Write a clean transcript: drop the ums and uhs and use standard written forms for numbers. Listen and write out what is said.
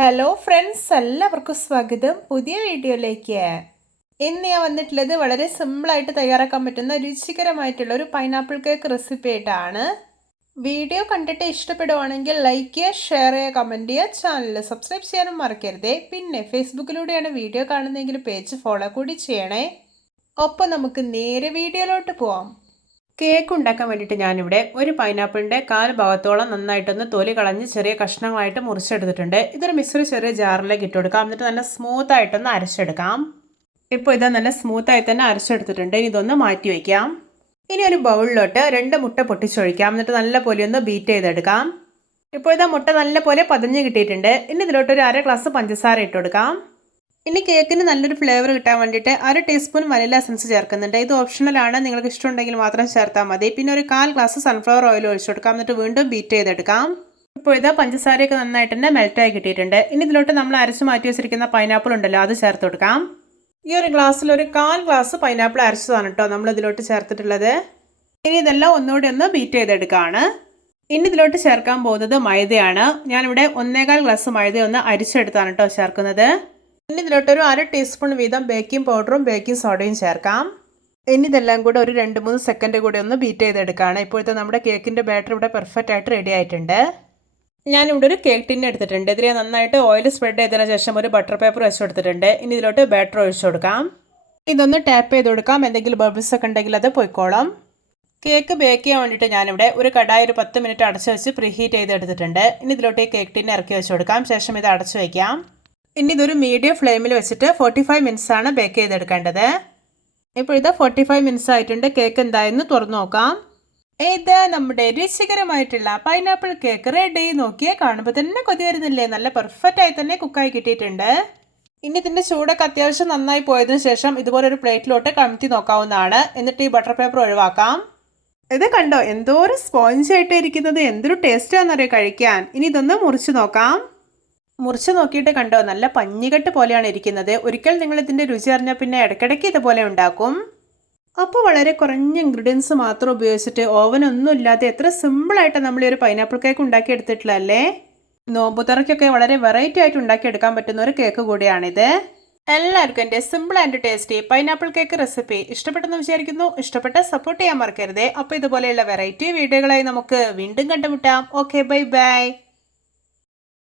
Hello friends, എല്ലാവർക്കും സ്വാഗതം പുതിയ വീഡിയോയിലേക്ക്. ഇന്ന് ഞാൻ വന്നിട്ടുള്ളത് വളരെ സിമ്പിളായിട്ട് തയ്യാറാക്കാൻ പറ്റുന്ന രുചികരമായിട്ടുള്ള ഒരു പൈനാപ്പിൾ കേക്ക് റെസിപ്പി ആയിട്ടാണ്. വീഡിയോ കണ്ടിട്ട് ഇഷ്ടപ്പെടുവാണെങ്കിൽ ലൈക്ക് ചെയ്യുക, ഷെയർ ചെയ്യുക, കമൻറ്റ് ചെയ്യുക, ചാനൽ സബ്സ്ക്രൈബ് ചെയ്യാനും മറക്കരുതേ. പിന്നെ ഫേസ്ബുക്കിലൂടെയാണ് വീഡിയോ കാണുന്നതെങ്കിൽ പേജ് ഫോളോ കൂടി ചെയ്യണേ. ഒപ്പം നമുക്ക് നേരെ വീഡിയോയിലോട്ട് പോവാം. കേക്ക് ഉണ്ടാക്കാൻ വേണ്ടിയിട്ട് ഞാനിവിടെ ഒരു പൈനാപ്പിളിൻ്റെ 1/4 ഭാഗത്തോളം നന്നായിട്ടൊന്ന് തൊലി കളഞ്ഞ് ചെറിയ കഷ്ണങ്ങളായിട്ട് മുറിച്ചെടുത്തിട്ടുണ്ട്. ഇതൊരു മിക്സർ ചെറിയ ജാറിലേക്ക് ഇട്ട് കൊടുക്കാം. എന്നിട്ട് നല്ല സ്മൂത്തായിട്ടൊന്ന് അരച്ചെടുക്കാം. ഇപ്പോൾ ഇത് നല്ല സ്മൂത്തായി തന്നെ അരച്ചെടുത്തിട്ടുണ്ട്. ഇതൊന്ന് മാറ്റി വയ്ക്കാം. ഇനി ഒരു ബൗളിലോട്ട് 2 മുട്ട പൊട്ടിച്ചൊഴിക്കാം. എന്നിട്ട് നല്ല പോലെ ഒന്ന് ബീറ്റ് ചെയ്തെടുക്കാം. ഇപ്പോൾ ഇതാ മുട്ട നല്ല പോലെ പതഞ്ഞ് കിട്ടിയിട്ടുണ്ട്. ഇനി ഇതിലോട്ട് ഒരു 1/2 ഗ്ലാസ് പഞ്ചസാര ഇട്ട് കൊടുക്കാം. ഇനി കേക്കിന് നല്ലൊരു ഫ്ലേവർ കിട്ടാൻ വേണ്ടിയിട്ട് 1/2 ടീസ്പൂൺ വനില എസൻസ് ചേർക്കുന്നുണ്ട്. ഇത് ഓപ്ഷണലാണ്, നിങ്ങൾക്ക് ഇഷ്ടമുണ്ടെങ്കിൽ മാത്രം ചേർത്താൽ മതി. പിന്നെ ഒരു 1/4 ഗ്ലാസ് സൺഫ്ലവർ ഓയിൽ ഒഴിച്ചു കൊടുക്കാം. എന്നിട്ട് വീണ്ടും ബീറ്റ് ചെയ്തെടുക്കാം. ഇപ്പോൾ ഇതാ പഞ്ചസാരയൊക്കെ നന്നായിട്ട് തന്നെ മെൽറ്റായി കിട്ടിയിട്ടുണ്ട്. ഇനി ഇതിലോട്ട് നമ്മൾ അരച്ച് മാറ്റി വെച്ചിരിക്കുന്ന പൈനാപ്പിൾ ഉണ്ടല്ലോ, അത് ചേർത്ത് കൊടുക്കാം. ഈ ഒരു ഗ്ലാസ്സിൽ ഒരു 1/4 ഗ്ലാസ് പൈനാപ്പിൾ അരച്ചതാണ് കേട്ടോ നമ്മൾ ഇതിലോട്ട് ചേർത്തിട്ടുള്ളത്. ഇനി ഇതെല്ലാം ഒന്നുകൂടി ഒന്ന് ബീറ്റ് ചെയ്തെടുക്കുകയാണ്. ഇനി ഇതിലോട്ട് ചേർക്കാൻ പോകുന്നത് മൈദയാണ്. ഞാനിവിടെ 1/4 ഗ്ലാസ് മൈദ ഒന്ന് അരിച്ചെടുത്താണ് കേട്ടോ ചേർക്കുന്നത്. ഇനി ഇതിലോട്ടൊരു 1/2 ടീസ്പൂൺ വീതം ബേക്കിംഗ് പൗഡറും ബേക്കിംഗ് സോഡയും ചേർക്കാം. ഇനി ഇതെല്ലാം കൂടെ ഒരു 2-3 സെക്കൻഡ് കൂടി ഒന്ന് ബീറ്റ് ചെയ്തെടുക്കുകയാണ്. ഇപ്പോഴത്തെ നമ്മുടെ കേക്കിൻ്റെ ബാറ്റർ ഇവിടെ പെർഫെക്റ്റ് ആയിട്ട് റെഡി ആയിട്ടുണ്ട്. ഞാനിവിടെ ഒരു കേക്ക് ടിൻ എടുത്തിട്ടുണ്ട്. ഇതിൽ നന്നായിട്ട് ഓയിൽ സ്പ്രെഡ് ചെയ്തതിന് ശേഷം ഒരു ബട്ടർ പേപ്പർ വെച്ച് കൊടുത്തിട്ടുണ്ട്. ഇനി ഇതിലോട്ട് ബാറ്റർ ഒഴിച്ചു കൊടുക്കാം. ഇതൊന്ന് ടാപ്പ് ചെയ്ത് കൊടുക്കാം. എന്തെങ്കിലും ബബിൾസ് ഒക്കെ ഉണ്ടെങ്കിൽ അത് പോയിക്കോളാം. കേക്ക് ബേക്ക് ചെയ്യാൻ വേണ്ടിയിട്ട് ഞാനിവിടെ ഒരു കടായി ഒരു 10 മിനിറ്റ് അടച്ച് വെച്ച് പ്രീഹീറ്റ് ചെയ്തെടുത്തിട്ടുണ്ട്. ഇനി ഇതിലോട്ട് ഈ കേക്ക് ടിൻ ഇറക്കി വെച്ച് കൊടുക്കാം. ശേഷം ഇത് അടച്ചു വയ്ക്കാം. ഇനി ഇതൊരു മീഡിയം ഫ്ലെയിമിൽ വെച്ചിട്ട് 45 മിനിറ്റ്സ് ആണ് ബേക്ക് ചെയ്തെടുക്കേണ്ടത്. ഇപ്പോൾ ഇത് 45 മിനിറ്റ്സ് ആയിട്ടുണ്ട്. കേക്ക് എന്തായെന്ന് തുറന്നു നോക്കാം. ഇത് നമ്മുടെ രുചികരമായിട്ടുള്ള പൈനാപ്പിൾ കേക്ക് റെഡി. നോക്കിയേ, കാണുമ്പോൾ തന്നെ കൊതി വരുന്നില്ലേ? നല്ല പെർഫെക്റ്റ് ആയി തന്നെ കുക്കായി കിട്ടിയിട്ടുണ്ട്. ഇനി ഇതിൻ്റെ ചൂടൊക്കെ അത്യാവശ്യം നന്നായി പോയതിനു ശേഷം ഇതുപോലെ ഒരു പ്ലേറ്റിലോട്ട് കമഴ്ത്തി നോക്കാവുന്നതാണ്. എന്നിട്ട് ഈ ബട്ടർ പേപ്പർ ഒഴിവാക്കാം. ഇത് കണ്ടോ, എന്തോരം സ്പോഞ്ച് ആയിട്ട് ഇരിക്കുന്നത്. എന്തൊരു ടേസ്റ്റാണെന്നറിയോ കഴിക്കാൻ. ഇനി ഇതൊന്ന് മുറിച്ച് നോക്കാം. മുറിച്ച് നോക്കിയിട്ട് കണ്ടോ, നല്ല പഞ്ഞികെട്ട് പോലെയാണ് ഇരിക്കുന്നത്. ഒരിക്കൽ നിങ്ങൾ ഇതിൻ്റെ രുചി അറിഞ്ഞാൽ പിന്നെ ഇടയ്ക്കിടയ്ക്ക് ഇതുപോലെ ഉണ്ടാക്കും. അപ്പോൾ വളരെ കുറഞ്ഞ ഇൻഗ്രീഡിയൻസ് മാത്രം ഉപയോഗിച്ചിട്ട് ഓവനൊന്നും ഇല്ലാതെ എത്ര സിമ്പിളായിട്ട് നമ്മൾ ഈ ഒരു പൈനാപ്പിൾ കേക്ക് ഉണ്ടാക്കിയെടുത്തിട്ടുള്ളതല്ലേ. നോമ്പുതുറയ്ക്കൊക്കെ വളരെ വെറൈറ്റി ആയിട്ട് ഉണ്ടാക്കിയെടുക്കാൻ പറ്റുന്ന ഒരു കേക്ക് കൂടിയാണിത്. എല്ലാവർക്കും എൻ്റെ simple and tasty pineapple cake recipe ഇഷ്ടപ്പെട്ടെന്ന് വിചാരിക്കുന്നു. ഇഷ്ടപ്പെട്ട സപ്പോർട്ട് ചെയ്യാൻ മറക്കരുതേ. അപ്പോൾ ഇതുപോലെയുള്ള വെറൈറ്റി വീഡിയോകളായി നമുക്ക് വീണ്ടും കണ്ടുമുട്ടാം. Okay, bye bye.